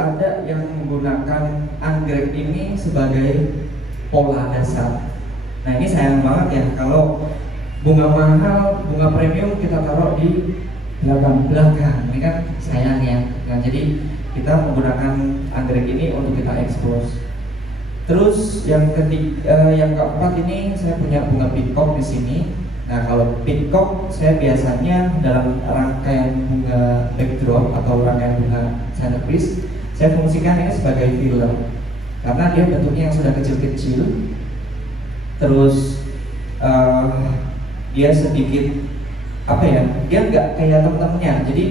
ada yang menggunakan anggrek ini sebagai pola dasar. Nah ini sayang banget ya kalau bunga mahal, bunga premium kita taruh di belakang. Ini kan sayang ya. Nah jadi kita menggunakan anggrek ini untuk kita expose. Terus yang keempat ini saya punya bunga peacock di sini. Nah kalau peacock saya biasanya dalam rangkaian bunga backdrop atau rangkaian bunga centerpiece saya fungsikan ini sebagai filler karena dia bentuknya yang sudah kecil-kecil. Terus dia sedikit apa ya? Dia nggak kayak temen-temennya. Jadi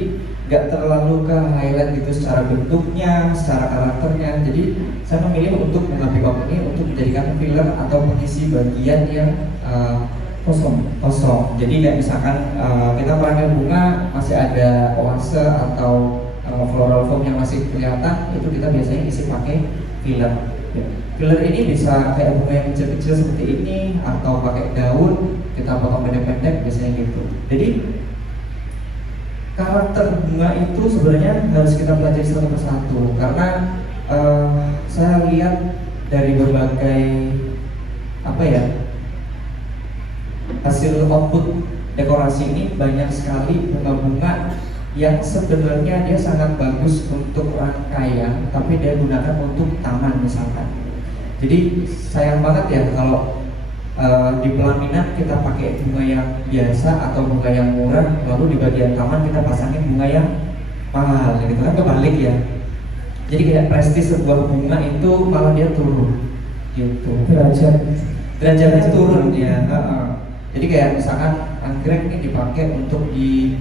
nggak terlalu ke highlight gitu secara bentuknya, secara karakternya. Jadi saya memilih untuk bunga peacock ini untuk menjadikan filler atau pengisi bagian yang kosong. Jadi kayak misalkan kita merangkai bunga masih ada oase atau floral foam yang masih kelihatan, itu kita biasanya isi pakai filler. Filler ini bisa kayak bunga yang kecil-kecil seperti ini atau pakai daun kita potong pendek-pendek biasanya gitu. Jadi karakter bunga itu sebenarnya harus kita pelajari satu persatu karena saya lihat dari berbagai hasil output dekorasi ini banyak sekali bunga-bunga yang sebenarnya dia sangat bagus untuk rangkaian tapi dia gunakan untuk taman misalkan. Jadi sayang banget ya kalau di pelaminan kita pakai bunga yang biasa atau bunga yang murah, lalu di bagian taman kita pasangin bunga yang mahal, gitu kan kebalik ya. Jadi kayak prestis sebuah bunga itu malah dia turun, gitu. Derajatnya turun ya. Jadi kayak misalkan anggrek ini dipakai untuk di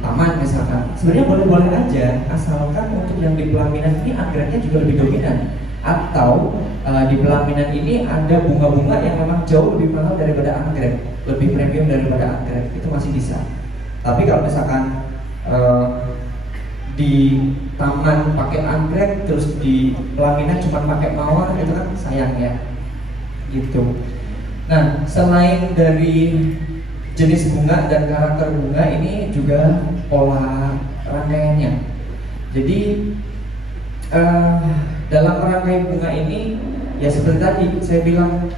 taman misalkan, sebenarnya boleh-boleh aja, asalkan untuk yang di pelaminan ini anggreknya juga lebih dominan. Atau di pelaminan ini ada bunga-bunga yang memang jauh lebih mahal daripada anggrek, lebih premium daripada anggrek, itu masih bisa. Tapi kalau misalkan di taman pakai anggrek terus di pelaminan cuma pakai mawar, itu kan sayang ya, gitu. Nah selain dari jenis bunga dan karakter bunga ini juga pola rangkaiannya. Jadi dalam rangkaian bunga ini ya seperti tadi saya bilang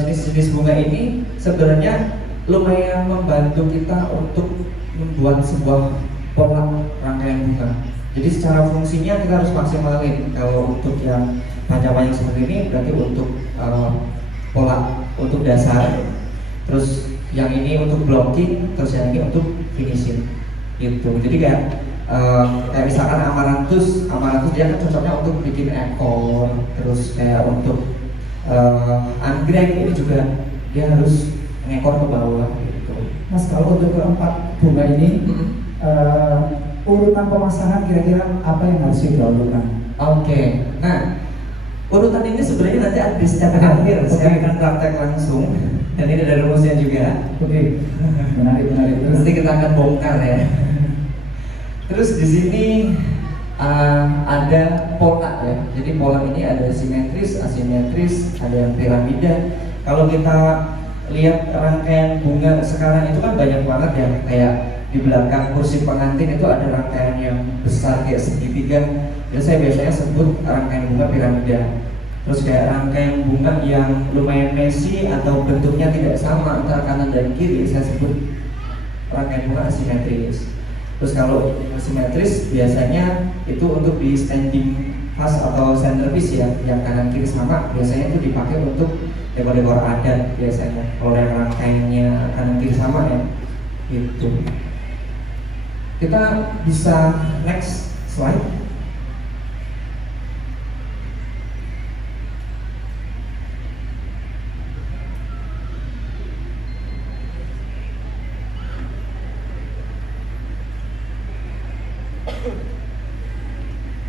jenis-jenis bunga ini sebenarnya lumayan membantu kita untuk membuat sebuah pola rangkaian bunga. Jadi secara fungsinya kita harus maksimalin. Kalau untuk yang panjang-panjang seperti ini berarti untuk pola untuk dasar, terus yang ini untuk blocking, terus yang ini untuk finishing gitu. Jadi kayak misalkan amaranthus dia kan cocoknya untuk bikin ekor, terus kayak untuk anggrek ini juga dia harus ngekor ke bawah gitu. Mas, kalau untuk keempat bunga ini urutan pemasangan kira-kira apa yang harus didahulukan? Oke. Nah urutan ini sebenarnya nanti ada di step akhir. Saya akan praktek langsung dan ini ada rumusnya juga. Oke. Menarik. Nanti kita akan bongkar ya. Terus di sini ada pola ya. Jadi pola ini ada simetris, asimetris, ada yang piramida. Kalau kita lihat rangkaian bunga sekarang itu kan banyak banget ya. Kayak di belakang kursi pengantin itu ada rangkaian yang besar kayak segitiga. Dan saya biasanya sebut rangkaian bunga piramida. Terus kayak rangkaian bunga yang lumayan messy atau bentuknya tidak sama antara kanan dan kiri, saya sebut rangkaian bunga asimetris. Terus kalau asimetris biasanya itu untuk di standing vase atau centerpiece ya, yang kanan kiri sama, biasanya itu dipakai untuk dekor-dekor adat biasanya. Kalau yang rangkaiannya kanan kiri sama ya, itu. Kita bisa next slide.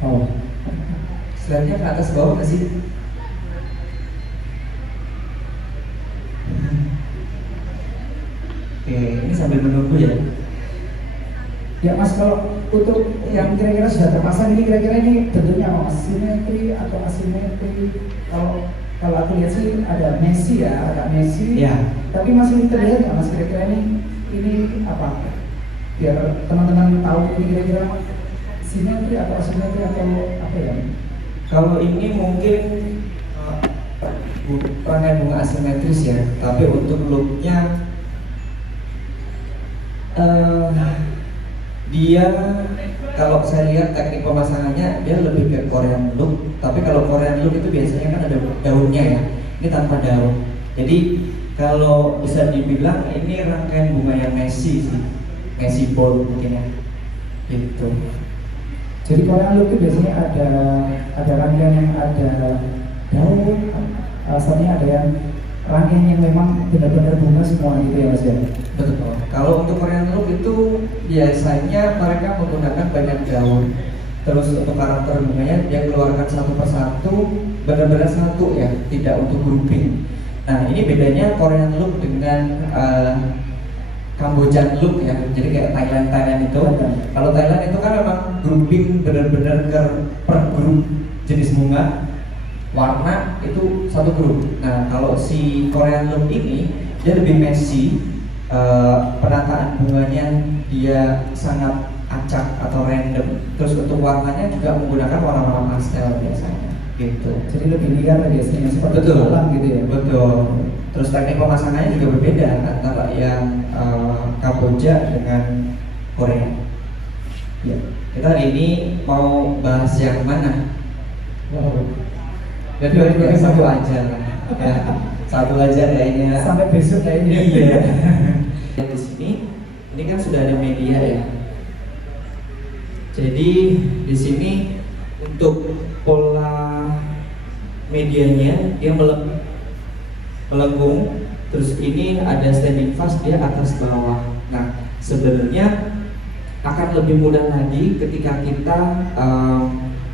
Oh, slide-nya ke atas bawah nggak sih? Oke, ini sambil menunggu ya. Ya Mas, kalau untuk yang kira-kira sudah terpasang ini kira-kira ini bentuknya apa Mas? Simetri atau asimetri? Kalau aku lihat sih ada messy ya, agak messy. Ya. Tapi masih terlihat nggak Mas kira-kira ini apa? Biar teman-teman tahu ini kira-kira simetri atau asimetri atau apa ya? Kalau ini mungkin rangkaian bunga asimetris ya, tapi untuk looknya dia, kalau saya lihat teknik pemasangannya dia lebih ke Korean look. Tapi kalau Korean look itu biasanya kan ada daunnya ya, ini tanpa daun. Jadi kalau bisa dibilang ini rangkaian bunga yang messy sih, messy bold mungkin ya, gitu. Jadi Korean look itu biasanya ada rangkaian yang ada daun, asalnya ada yang rangkaian yang memang benar-benar bunga semua gitu ya Mas ya. Betul. Kalau untuk Korean look itu biasanya mereka menggunakan banyak daun. Terus untuk karakter bunganya dia keluarkan satu persatu, benar-benar satu ya, tidak untuk grouping. Nah ini bedanya Korean look dengan Kambojan look ya. Jadi kayak Thailand itu. Kalau Thailand itu kan memang grouping benar-benar per grup jenis bunga, warna itu satu grup. Nah kalau si Korean look ini dia lebih messy. Penataan bunganya dia sangat acak atau random. Terus untuk warnanya juga menggunakan warna-warna pastel biasanya, gitu. Jadi lebih liar biasanya seperti alam gitu ya. Betul. Terus teknik pemasangannya juga berbeda antara yang Kamboja dengan Korea. Ya. Kita hari ini mau bahas yang mana? Wow. Jadi satu aja lah. Ya. Satu aja kayaknya. Sampai besok kayaknya. Iya. Di sini, ini kan sudah ada media ya. Jadi di sini untuk pola medianya dia melengkung, terus ini ada standing fast dia atas bawah. Nah sebenarnya akan lebih mudah lagi ketika kita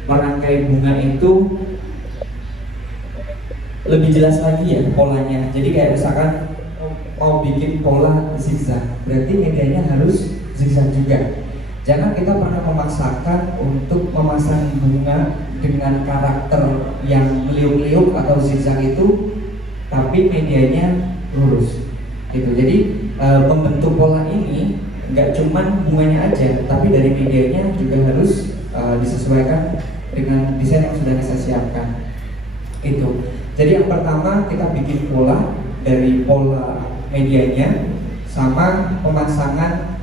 merangkai bunga itu lebih jelas lagi ya polanya. Jadi kayak misalkan mau bikin pola zigzag, berarti medianya harus zigzag juga. Jangan kita pernah memaksakan untuk memasang bunga dengan karakter yang meliuk-liuk atau zigzag itu, tapi medianya lurus. Gitu. Jadi membentuk pola ini nggak cuman bunganya aja, tapi dari medianya juga harus disesuaikan dengan desain yang sudah kita siapkan. Itu. Jadi yang pertama kita bikin pola dari pola medianya sama pemasangan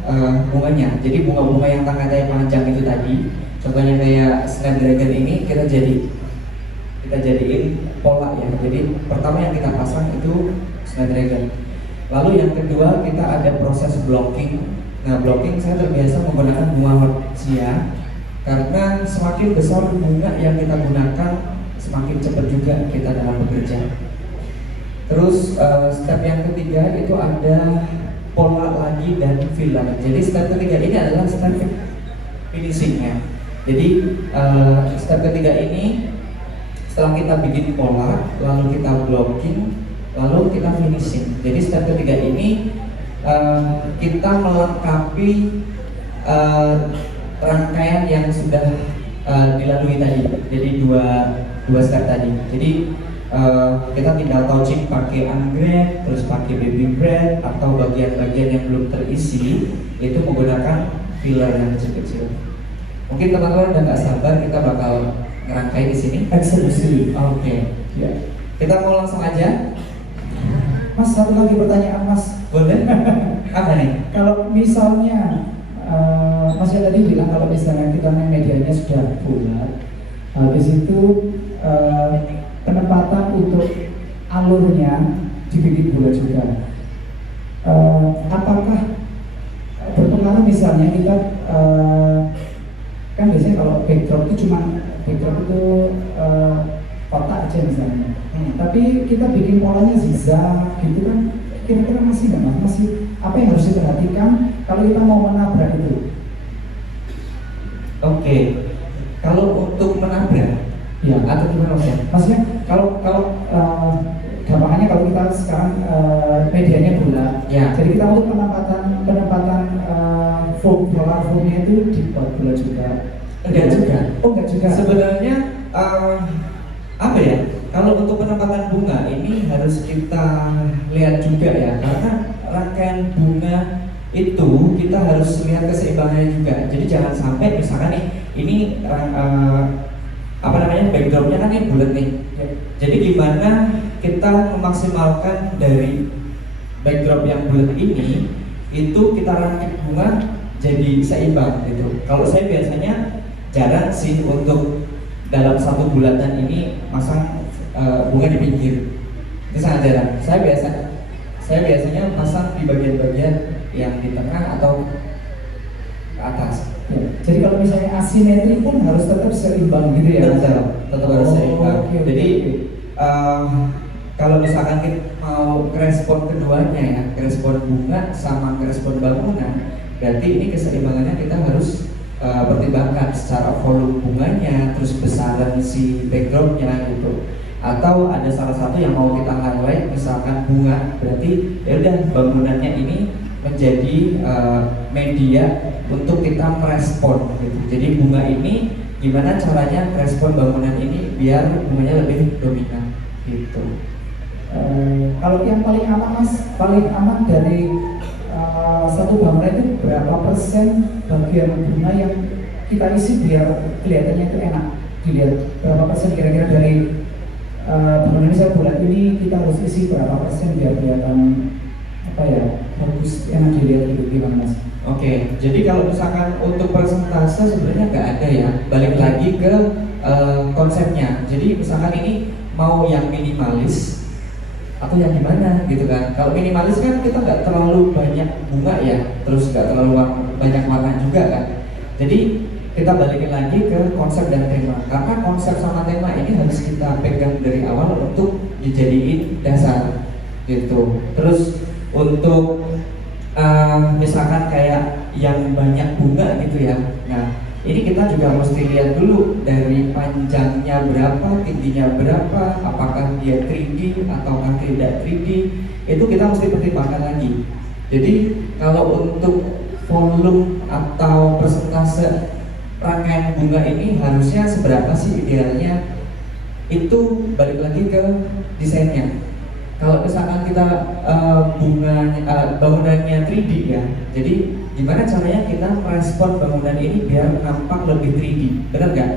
bunganya. Jadi bunga-bunga yang tangkai panjang itu tadi, contohnya kayak Snapdragon ini kita jadiin pola ya. Jadi pertama yang kita pasang itu Snapdragon. Lalu yang kedua kita ada proses blocking. Nah blocking saya terbiasa menggunakan bunga hortensia karena semakin besar bunga yang kita gunakan semakin cepat juga kita dalam bekerja. Terus step yang ketiga itu ada pola lagi dan filler. Jadi step ketiga ini adalah step finishingnya. Jadi step ketiga ini setelah kita bikin pola, lalu kita blocking, lalu kita finishing. Jadi step ketiga ini kita melengkapi rangkaian yang sudah dilalui tadi. Jadi dua step tadi. Jadi kita tinggal touching pakai anggrek, terus pakai baby bread atau bagian-bagian yang belum terisi itu menggunakan filler yang kecil-kecil. Mungkin teman-teman udah nggak sabar kita bakal ngerangkai di sini. Eksekusi. Oke. Ya. Kita mau langsung aja. Mas, satu lagi pertanyaan Mas. Boleh? Apa nih? Kalau misalnya Mas ya tadi bilang kalau misalnya kita medianya sudah bulat, habis itu penempatan untuk alurnya dibikin bulat juga. Apakah berpengaruh misalnya kita kan biasanya kalau backdrop itu cuma backdrop itu kotak aja misalnya, tapi kita bikin polanya zigzag gitu kan, kira-kira masih nggak Mas? Masih apa yang harus diperhatikan kalau kita mau menabrak itu? Oke. Kalau untuk menabrak ya, atau gimana Mas? Maksudnya kalau gampangannya kalau kita sekarang medianya bulat, ya. Jadi kita untuk penempatan foam-nya itu dibuat bulat juga. Enggak juga. Oh enggak juga. Sebenarnya apa ya? Kalau untuk penempatan bunga ini harus kita lihat juga ya, karena rangkaian bunga itu kita harus lihat keseimbangannya juga. Jadi jangan sampai misalkan nih ini apa namanya backgroundnya kan ini bulat nih. Jadi gimana kita memaksimalkan dari background yang bulat ini itu kita rakit bunga jadi seimbang gitu. Kalau saya biasanya jarang sih untuk dalam satu bulatan ini masang bunga di pinggir. Itu sangat jarang. Saya biasanya pasang di bagian-bagian yang di tengah atau ke atas. Ya, jadi kalau misalnya asimetri pun harus tetap seimbang gitu ya? Tetap harus seimbang. Okay. Jadi kalau misalkan kita mau respon keduanya ya, respon bunga sama respon bangunan, berarti ini keseimbangannya kita harus pertimbangkan secara volume bunganya, terus besaran si backgroundnya gitu. Atau ada salah satu yang mau kita highlight, misalkan bunga, berarti ya udah bangunannya ini menjadi media untuk kita merespon gitu. Jadi bunga ini gimana caranya respon bangunan ini biar bunganya lebih dominan gitu. Kalau yang paling aman Mas, paling aman dari satu bangunan itu berapa persen bagian bunga yang kita isi biar kelihatannya itu enak dilihat? Berapa persen kira-kira dari bangunan ini saya bulat ini kita harus isi berapa persen biar kelihatan apa ya bagus enak dilihat gitu gimana Mas? Oke, jadi kalau misalkan untuk persentase sebenarnya nggak ada ya. Balik lagi ke konsepnya. Jadi misalkan ini mau yang minimalis atau yang gimana gitu kan. Kalau minimalis kan kita nggak terlalu banyak bunga ya, terus nggak terlalu banyak warna juga kan. Jadi kita balikin lagi ke konsep dan tema. Karena konsep sama tema ini harus kita pegang dari awal untuk dijadiin dasar gitu. Terus untuk misalkan kayak yang banyak bunga gitu ya. Nah, ini kita juga mesti lihat dulu dari panjangnya berapa, tingginya berapa, apakah dia 3D ataukah tidak 3D. Itu kita mesti pertimbangkan lagi. Jadi kalau untuk volume atau persentase rangkaian bunga ini harusnya seberapa sih idealnya? Itu balik lagi ke desainnya. Kalau misalkan kita bangunannya 3D ya, jadi gimana caranya kita merespon bangunan ini biar nampak lebih 3D, benar nggak?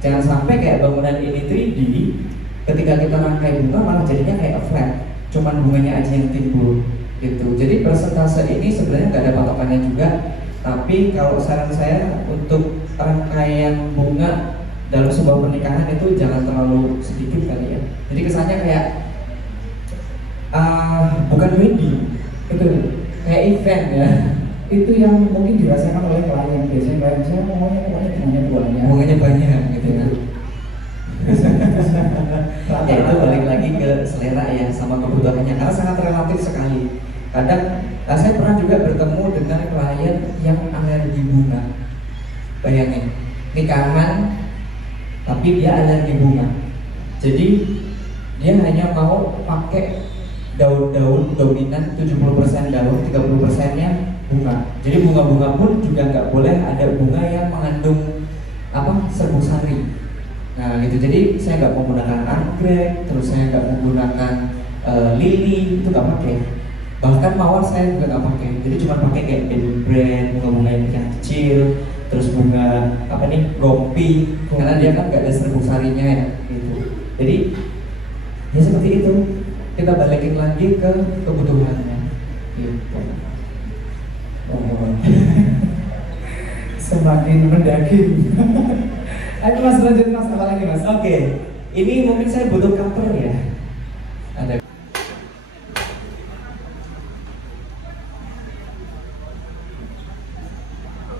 Jangan sampai kayak bangunan ini 3D, ketika kita rangkai bunga malah jadinya kayak flat, cuman bunganya aja yang timbul gitu. Jadi persentase ini sebenarnya nggak ada patokannya juga, tapi kalau saran saya untuk rangkaian bunga dalam sebuah pernikahan itu jangan terlalu sedikit kali ya. Jadi kesannya kayak bukan wedding, itu kayak event ya. Itu yang mungkin dirasakan oleh klien. Biasanya klien saya ngomongnya pokoknya bunganya banyak gitu ya. Ya itu balik lagi ke selera ya sama kebutuhannya, karena sangat relatif sekali. Kadang saya pernah juga bertemu dengan klien yang alergi bunga. Bayangin, nikahan tapi dia alergi bunga. Jadi dia hanya mau pakai daun-daun dominan 70% daun, 30%-nya bunga. Jadi bunga-bunga pun juga nggak boleh ada bunga yang mengandung serbuk sari. Nah gitu. Jadi saya nggak menggunakan anggrek, terus saya nggak menggunakan lili, itu nggak pakai. Bahkan mawar saya juga nggak pakai. Jadi cuma pakai kayak baby brand, bunga-bunga yang kecil, terus bunga rompi, karena dia kan nggak ada serbuk sarinya ya. Gitu. Jadi ya seperti itu. Kita balikin lagi ke kebutuhannya gitu. Semakin mendaging. Ayo Mas, lanjut Mas, apa lagi Mas? Oke, ini mungkin saya butuh cover ya. Ada.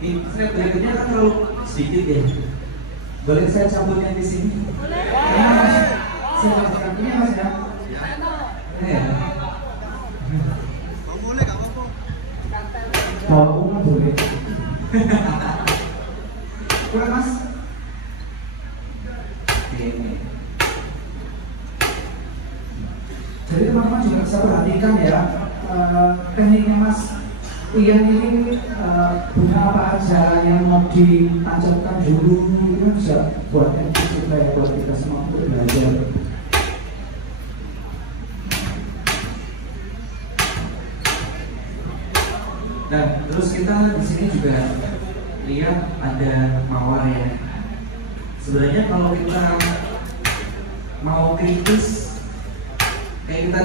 Ini saya berikutnya kan terlalu sedikit ya. Boleh saya cabut yang di sini? Boleh. Saya ini Mas ya. Boleh nggak apa-apa? Mau nggak boleh? Kurang Mas? Jadi teman-teman juga bisa perhatikan ya tekniknya Mas Ian ini bunga apa aja yang mau ditancapkan dulu, itu bisa buat yang supaya buat kita semua untuk belajar. Nah, terus kita di sini juga lihat ada mawar ya. Sebenarnya kalau kita mau kritis, kayak kita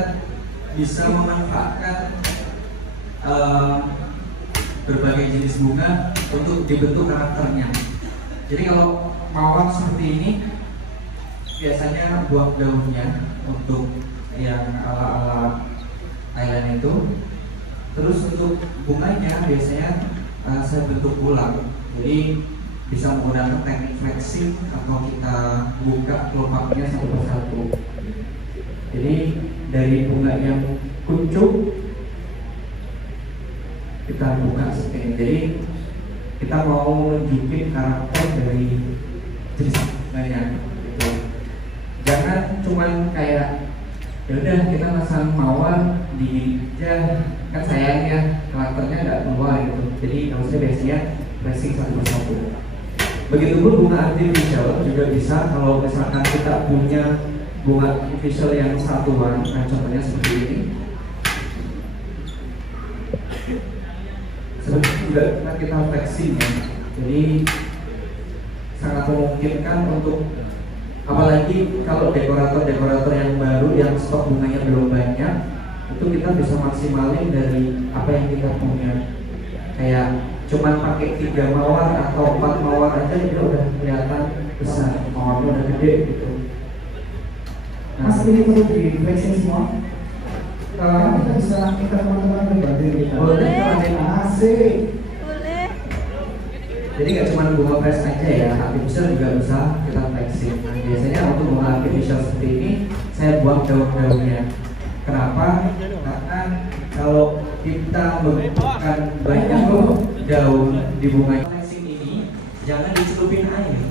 bisa memanfaatkan berbagai jenis bunga untuk dibentuk karakternya. Jadi kalau mawar seperti ini biasanya buang daunnya untuk yang ala-ala Thailand itu. Terus untuk bunganya biasanya saya bentuk ulang. Jadi bisa menggunakan teknik flexing atau kita buka kelopaknya satu persatu. Jadi dari bunga yang kuncup kita buka seperti ini. Jadi kita mau nunjukin karakter dari jenis bunganya gitu. Jangan cuman kayak ya udah kita masang mawar di aja, kan sayangnya karakternya nggak keluar gitu. Jadi harusnya biasanya flexing satu persatu. Begitupun bunga artificial juga bisa. Kalau misalkan kita punya bunga artificial yang satuan, nah contohnya seperti ini. Seperti juga kita flexing ya. Jadi sangat memungkinkan untuk, apalagi kalau dekorator-dekorator yang baru yang stok bunganya belum banyak, itu kita bisa maksimalin dari apa yang kita punya. Kayak cuman pakai 3 mawar atau 4 mawar aja itu udah kelihatan besar, mawarnya udah gede gitu. Mas, ini perlu di flexing semua. Kita bisa minta teman-teman berbagi kita. Boleh, asik. Boleh. Jadi nggak cuma bunga fresh aja ya, artificial juga bisa kita flexing. Nah, biasanya untuk bunga artificial seperti ini saya buang daun-daunnya. Kenapa? Karena kalau kita membutuhkan banyak daun di bunga flexing ini, jangan dicelupin air.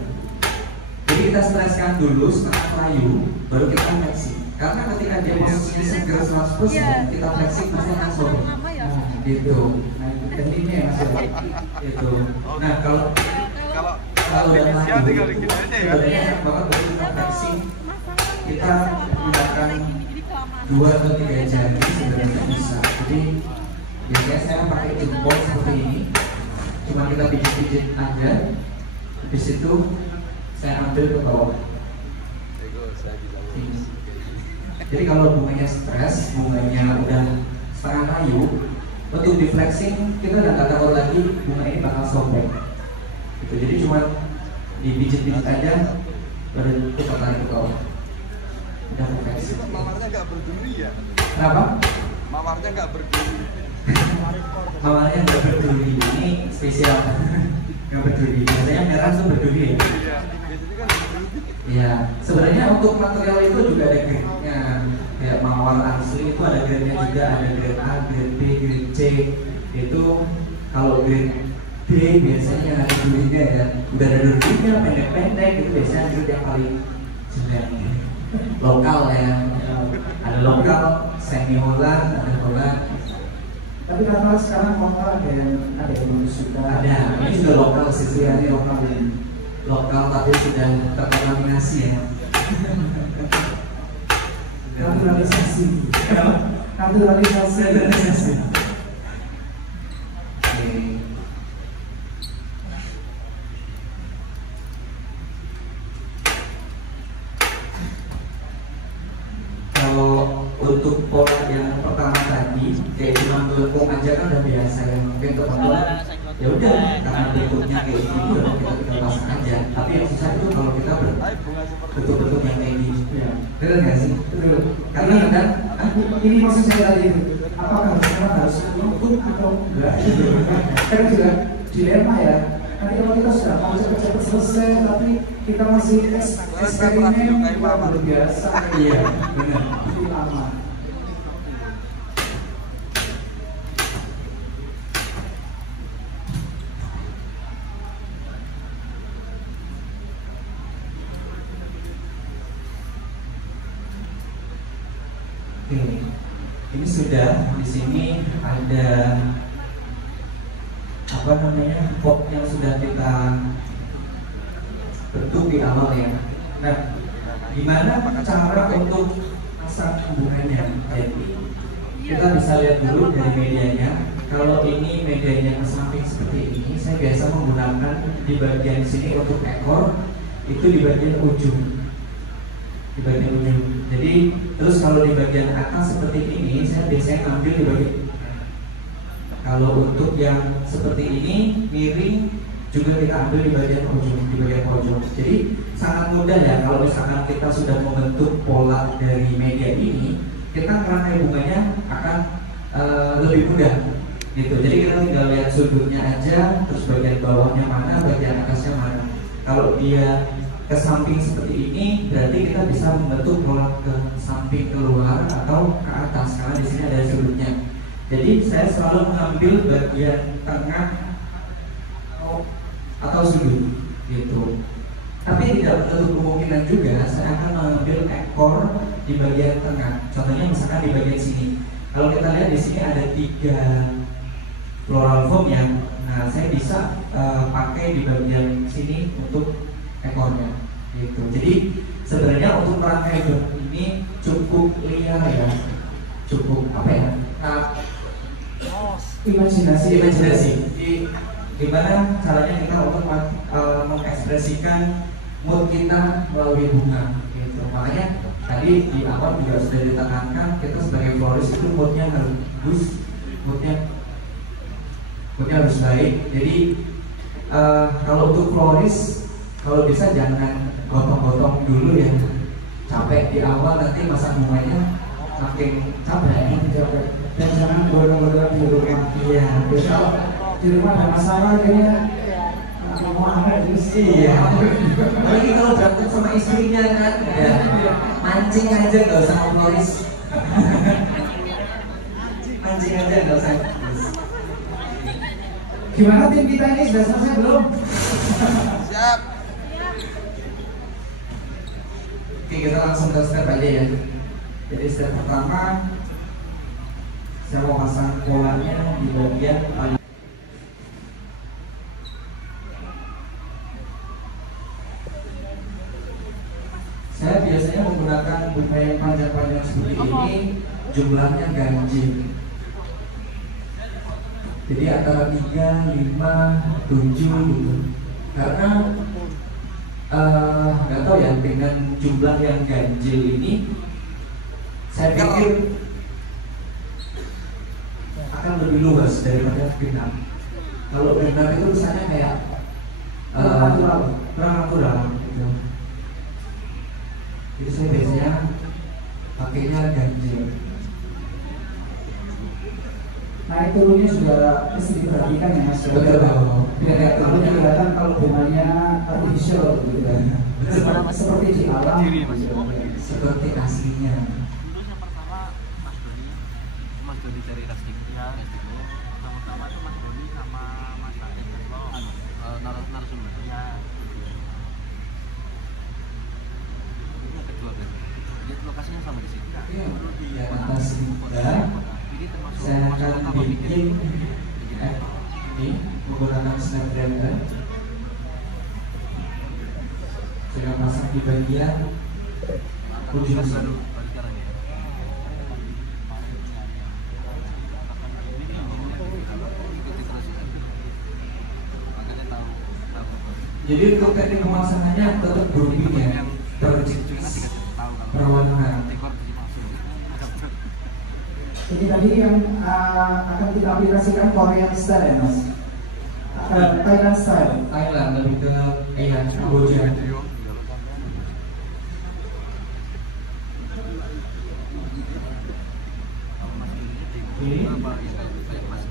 Jadi kita streskan dulu setengah layu, baru kita flexing. Karena ketika dia posisinya seger 100%, kita flexing pasti akan sobek. Nah, gitu. Nah, tekniknya ya Mas. Itu. Nah, kalau udah layu, sebenarnya enak banget untuk kita flexing. Kita menggunakan 2 atau 3 jari sebenarnya bisa. Jadi biasanya saya pakai jempol seperti ini, cuma kita pijit-pijit aja. Habis itu saya ambil ke bawah. Jadi kalau bunganya stres, bunganya udah setengah layu, untuk di flexing kita udah nggak takut lagi bunga ini bakal sobek. Gitu. Jadi cuma dipijit-pijit aja, baru kita tarik ke bawah. Udah flexing. Mawarnya nggak berduri ya? Kenapa? Mawarnya nggak berduri. Mawarnya nggak berduri, ini spesial. Nggak berduri. Biasanya merah tuh berduri ya. Iya, biasanya kan berduri. Ya, sebenarnya untuk material itu juga ada grade-nya. Kayak mawar asli itu ada grade-nya juga, ada grade A, grade B, grade C. Itu kalau grade B biasanya ada durinya ya. Udah ada durinya, pendek-pendek itu biasanya grade yang paling jelek. Lokal ya. Ada lokal, semi Holland, ada Holland. Tapi karena sekarang lokal ada yang suka. Ada, ini juga lokal sih, ini lokal ini. Lokal tapi sudah terkontaminasi ya. Naturalisasi. Naturalisasi. Oke. Kalau untuk pola yang pertama tadi, kayak cuma melengkung aja kan udah biasa ya. Mungkin teman-teman ya udah karena bentuknya kayak gini udah kita pasang aja. Tapi yang susah itu kalau kita bentuk-bentuk yang kayak gini. Ya, betul nggak sih? Betul. Karena kadang Ini maksud saya tadi itu, apakah sekarang harus nunggu atau enggak? Kan juga dilema ya. Nanti kalau kita sudah mau cepat-cepat selesai, tapi kita masih eksperimen luar biasa. iya benar. Jadi lama. Oke, ini sudah di sini ada apa namanya pot yang sudah kita bentuk di awal ya. Nah, gimana cara untuk pasang bunganya? Jadi kita bisa lihat dulu dari medianya. kalau ini medianya ke samping seperti ini, saya biasa menggunakan di bagian sini untuk ekor, itu di bagian ujung. Di bagian ujung. Jadi terus kalau di bagian atas seperti ini, saya biasanya ambil di bagian. Kalau untuk yang seperti ini miring juga kita ambil di bagian ujung, di bagian pojok. Jadi sangat mudah ya kalau misalkan kita sudah membentuk pola dari media ini, kita merangkai bunganya akan lebih mudah gitu. Jadi kita tinggal lihat sudutnya aja, terus bagian bawahnya mana, bagian atasnya mana. Kalau dia ke samping seperti ini, berarti kita bisa membentuk pola ke samping keluar atau ke atas karena di sini ada sudutnya. Jadi saya selalu mengambil bagian tengah atau sudut gitu. Tapi tidak menutup kemungkinan juga saya akan mengambil ekor di bagian tengah. Contohnya misalkan di bagian sini. Kalau kita lihat di sini ada 3 floral foam ya. Nah, saya bisa pakai di bagian sini untuk ekornya gitu. Jadi sebenarnya untuk merangkai ini cukup liar ya. Cukup apa ya? Imajinasi. Gimana caranya kita untuk mengekspresikan mood kita melalui bunga gitu. Makanya tadi di awal juga sudah ditekankan kita sebagai florist itu moodnya harus bagus, moodnya harus baik. Jadi kalau untuk florist kalau bisa jangan gotong-gotong dulu ya, capek di awal, nanti masa bunganya makin capek. Dan jangan bodong-bodong di rumah. Iya, Kalau di rumah ada masalah kayaknya mau ada diskusi. iya. Apalagi kalau berantem sama istrinya kan, ya mancing aja nggak usah florist. Mancing aja nggak usah. Gimana tim kita ini sudah selesai belum? Siap. Oke, kita langsung ke step aja ya. Jadi step pertama, saya mau pasang polanya di bagian paling. Saya biasanya menggunakan bunga yang panjang-panjang seperti ini, jumlahnya ganjil. Jadi antara 3, 5, 7 gitu. Karena nggak tahu ya, dengan jumlah yang ganjil ini, saya pikir akan lebih luas daripada genap. Kalau genap itu misalnya kayak kurang natural gitu. Jadi saya biasanya pakainya ganjil. Naik turunnya juga mesti diperhatikan ya Mas. Betul. Tidak terlalu kelihatan kalau bunganya artificial gitu kan. Seperti di alam. Seperti aslinya. Dulu yang pertama Mas Doni dari Rastik ya, sama-sama tuh Mas Doni sama Mas Naim narasumber ya. Yang kedua kan, jadi lokasinya sama di sini. Iya, atas dan Ini termasuk saya akan bikin ini menggunakan snapdragon. Saya pasang di bagian ujung sini. Jadi untuk teknik pemasangannya tetap grouping ya, perwarnaan. Jadi tadi yang akan kita aplikasikan Korean style ya Mas. Thailand style. Thailand lebih ke Kamboja. Ini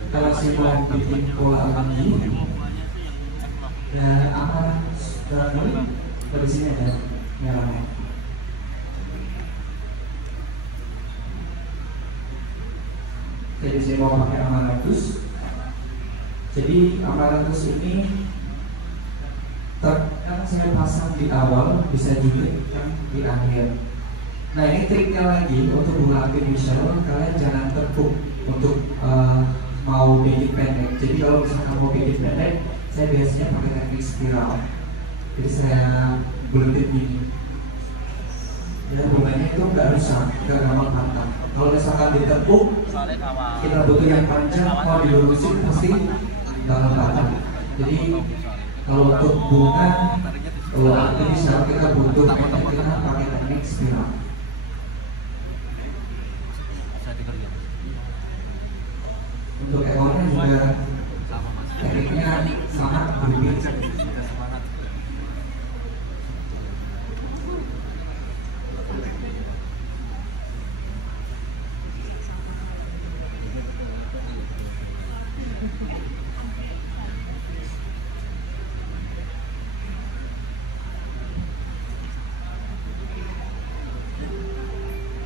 kalau masih mau bikin pola lagi, dan akan sekarang ini dari sini ada merahnya. Jadi saya mau pakai Amaranthus. Jadi Amaranthus ini terkadang saya pasang di awal, bisa juga di akhir. Nah ini triknya lagi untuk bunga artificial, kalian jangan tekuk untuk mau bikin pendek. Jadi kalau misalkan mau bikin pendek, saya biasanya pakai teknik spiral. Jadi saya buletin ini. Ya bunga bunganya itu nggak rusak, nggak gampang patah. Kalau misalkan ditepuk, soalnya kawal kita butuh yang panjang, kalau dilurusin pasti bakal patah. Jadi kalau untuk bunga, kalau artificial kita butuh kita pakai teknik spiral. bisa dikerja Untuk ekornya juga sama mas tekniknya sangat berbeda. kita semangat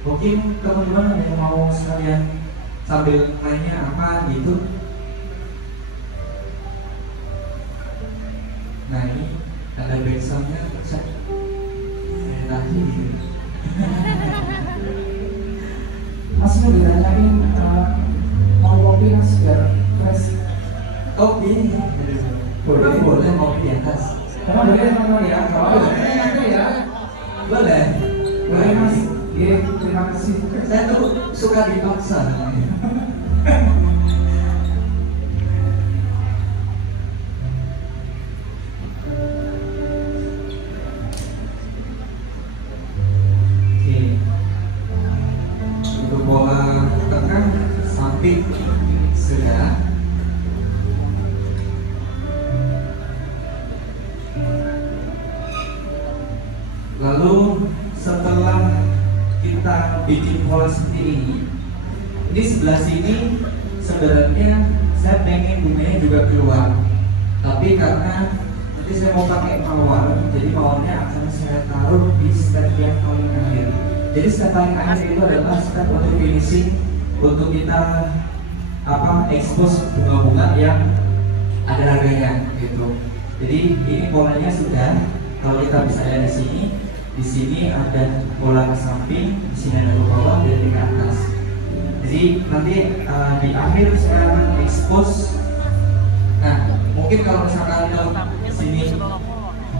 Mungkin teman-teman ada yang mau sekalian sambil mainnya apa gitu. Nah ini ada backsoundnya tadi gitu. Mas mau ditanyain mau kopi mas biar fresh. Kopi boleh boleh kopi di atas. Karena boleh teman-teman ya, kalau boleh ya. Boleh Boleh mas. Iya, terima kasih. Saya tuh suka dipaksa. Oke. Untuk bola tekan samping sudah. Lalu setelah kita bikin pola seperti ini sebelah sini sebenarnya saya pengen bunganya juga keluar, tapi karena nanti saya mau pakai mawar, jadi mawarnya akan saya taruh di step yang paling akhir. Jadi step paling akhir itu adalah step untuk finishing, untuk kita expose bunga-bunga yang ada harganya gitu. Jadi ini polanya sudah, kalau kita bisa lihat di sini ada bola ke samping, di sini ada ke bawah, dan di atas. Jadi nanti di akhir saya akan expose. Nah, mungkin kalau misalkan di sini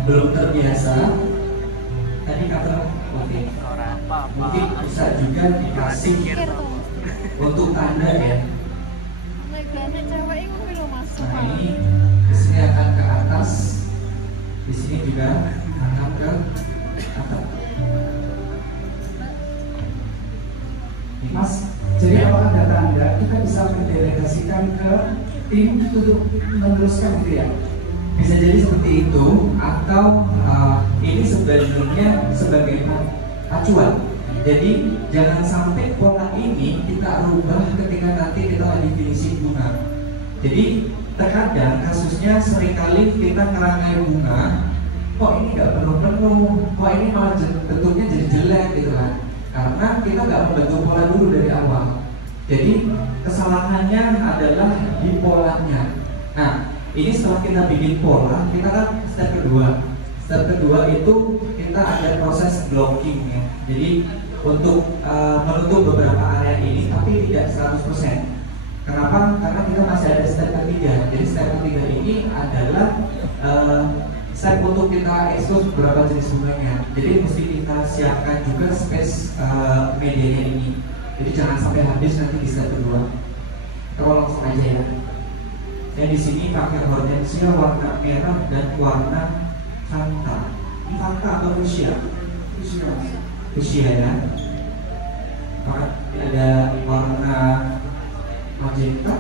belum terbiasa, tadi kata oke, mungkin bisa juga dikasih untuk tanda ya. Nah ini di sini akan ke atas, di sini juga akan ke atas. Mas, jadi kalau ada tanda kita bisa mendelegasikan ke tim untuk meneruskan gitu ya. Bisa jadi seperti itu, atau ini sebenarnya sebagai acuan. Jadi jangan sampai pola ini kita rubah ketika nanti kita lagi finishing bunga. Jadi terkadang kasusnya seringkali kita ngerangai bunga, kok ini nggak penuh-penuh, kok ini malah bentuknya jadi jelek gitu kan. Karena kita nggak membentuk pola dulu dari awal. Jadi kesalahannya adalah di polanya. Nah, ini setelah kita bikin pola, kita kan step kedua. Step kedua itu kita ada proses blocking ya. Jadi untuk menutup beberapa area ini, tapi tidak 100%. Kenapa? Karena kita masih ada step ketiga. Jadi step ketiga ini adalah step untuk kita expose beberapa jenis bunganya. Jadi mesti kita siapkan juga space medianya ini. Jadi jangan sampai habis nanti di step kedua. Kita langsung aja ya. Saya di sini pakai hortensia warna merah dan warna Fanta. Ini Fanta atau Fuchsia? Fuchsia ya. Ada warna magenta,